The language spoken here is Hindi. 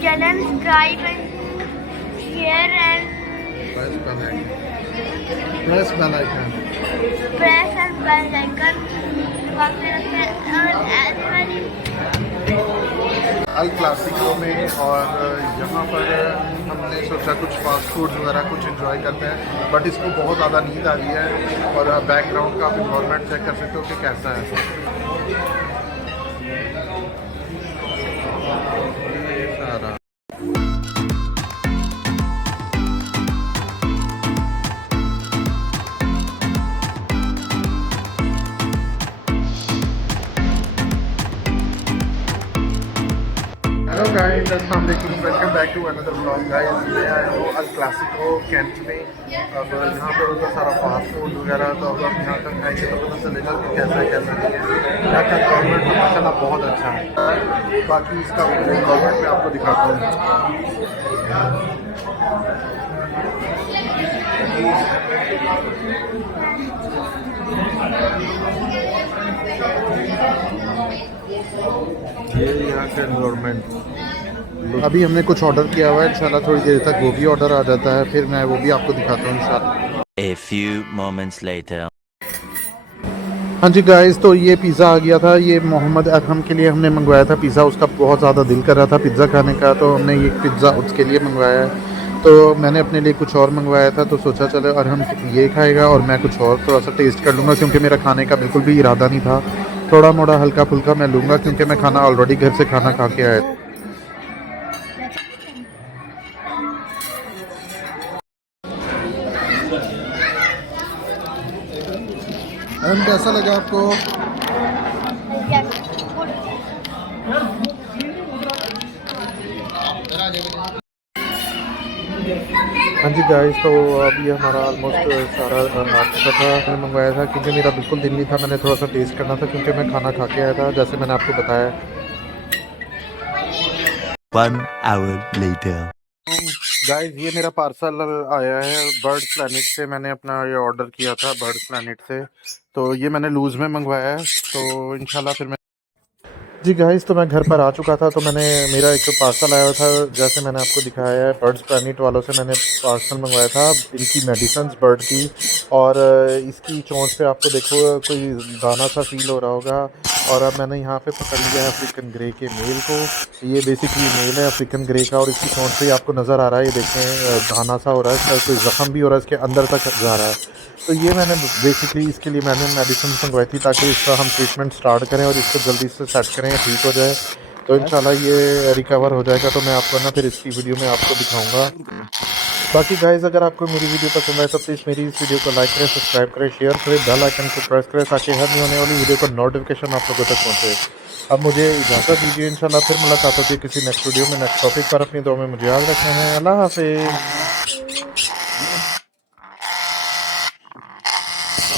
channel, subscribe and share and press bell icon. press and bell icon. El Clasico में और यहाँ पर हमने सोचा कुछ फास्ट फूड वगैरह कुछ एंजॉय करते हैं, बट इसको बहुत ज़्यादा नींद आ रही है और बैकग्राउंड का आप इन्वायरमेंट चेक कर सकते हो कि कैसा है। ये सारा हेलो गाइस, अस्सलाम वालेकुम, welcome back to another vlog. Guys मैं आया हूँ अल क्लासिको कैंट में। अब यहाँ पर होता सारा फास्ट फूड वगैरह, तो अब हम यहाँ तक खाएंगे तो पता चलेगा कि कैसा है कैसा नहीं है। यहाँ का गवर्नमेंट माशाल्लाह बहुत अच्छा है। बाकी इसका गवर्नमेंट मैं आपको दिखाता हूँ। ये यहाँ का एनवायरनमेंट। अभी हमने कुछ ऑर्डर किया हुआ है, इंशाल्लाह थोड़ी देर तक वो भी ऑर्डर आ जाता है, फिर मैं वो भी आपको दिखाता हूँ इंशाल्लाह। A few moments later. हाँ जी गाइस, तो ये पिज़्ज़ा आ गया था। ये मोहम्मद अरहम के लिए हमने मंगवाया था पिज़्ज़ा। उसका बहुत ज़्यादा दिल कर रहा था पिज़्ज़ा खाने का, तो हमने ये पिज़्ज़ा उसके लिए मंगवाया है। तो मैंने अपने लिए कुछ और मंगवाया था, तो सोचा चलो अरहम ये खाएगा और मैं कुछ और थोड़ा सा टेस्ट कर लूँगा, क्योंकि मेरा खाने का बिल्कुल भी इरादा नहीं था। थोड़ा मोड़ा हल्का फुल्का मैं लूँगा, क्योंकि मैं खाना ऑलरेडी घर से खाना खा के आया था। अरहम कैसा लगा आपको? हाँ जी गाइस, तो अभी हमारा ऑलमोस्ट सारा आ चुका था। मैंने मंगवाया था क्योंकि मेरा बिल्कुल दिल नहीं था, मैंने थोड़ा सा टेस्ट करना था क्योंकि मैं खाना खा के आया था, जैसे मैंने आपको बताया। 1 hour later. गाइस ये मेरा पार्सल आया है बर्ड्स प्लैनेट से। मैंने अपना ये ऑर्डर किया था बर्ड्स प्लैनेट से, तो ये मैंने लूज़ में मंगवाया है। तो इंशाल्लाह फिर मैं जी गाइस, तो मैं घर पर आ चुका था। तो मेरा एक पार्सल आया था, जैसे मैंने आपको दिखाया है। बर्ड्स प्लैनेट वालों से मैंने पार्सल मंगवाया था इनकी मेडिसिन्स बर्ड की। और इसकी चोंच पे आपको देखो कोई दाना सा फील हो रहा होगा। और अब मैंने यहाँ पे पकड़ लिया है अफ्रीकन ग्रे के मेल को। ये बेसिकली मेल है अफ्रीकन ग्रे का, और इसकी चोंच पे आपको नज़र आ रहा है, ये देखें दाना सा हो रहा है, इसका कोई ज़ख़म भी हो रहा है, इसके अंदर तक जा रहा है। तो ये मैंने बेसिकली इसके लिए मैंने मेडिसिन मंगवाई थी, ताकि इसका हम ट्रीटमेंट स्टार्ट करें और इसको जल्दी से सेट करें, ठीक हो जाए। तो इंशाल्लाह ये रिकवर हो जाएगा, तो मैं आपको ना फिर इसकी वीडियो में आपको दिखाऊंगा। बाकी गाइस, अगर आपको मेरी वीडियो पसंद आए तो प्लीज़ मेरी इस वीडियो को लाइक करें, सब्सक्राइब करें, शेयर करें, बेल आइकन को प्रेस करें, ताकि हर नई होने वाली वीडियो का नोटिफिकेशन आप लोगों तक पहुँचे। अब मुझे इजाज़त दीजिए, इंशाल्लाह फिर मुलाकात होती है किसी नेक्स्ट वीडियो में नेक्स्ट टॉपिक पर। अपनी दुआ में मुझे याद रखना है। अल्लाह हाफिज़।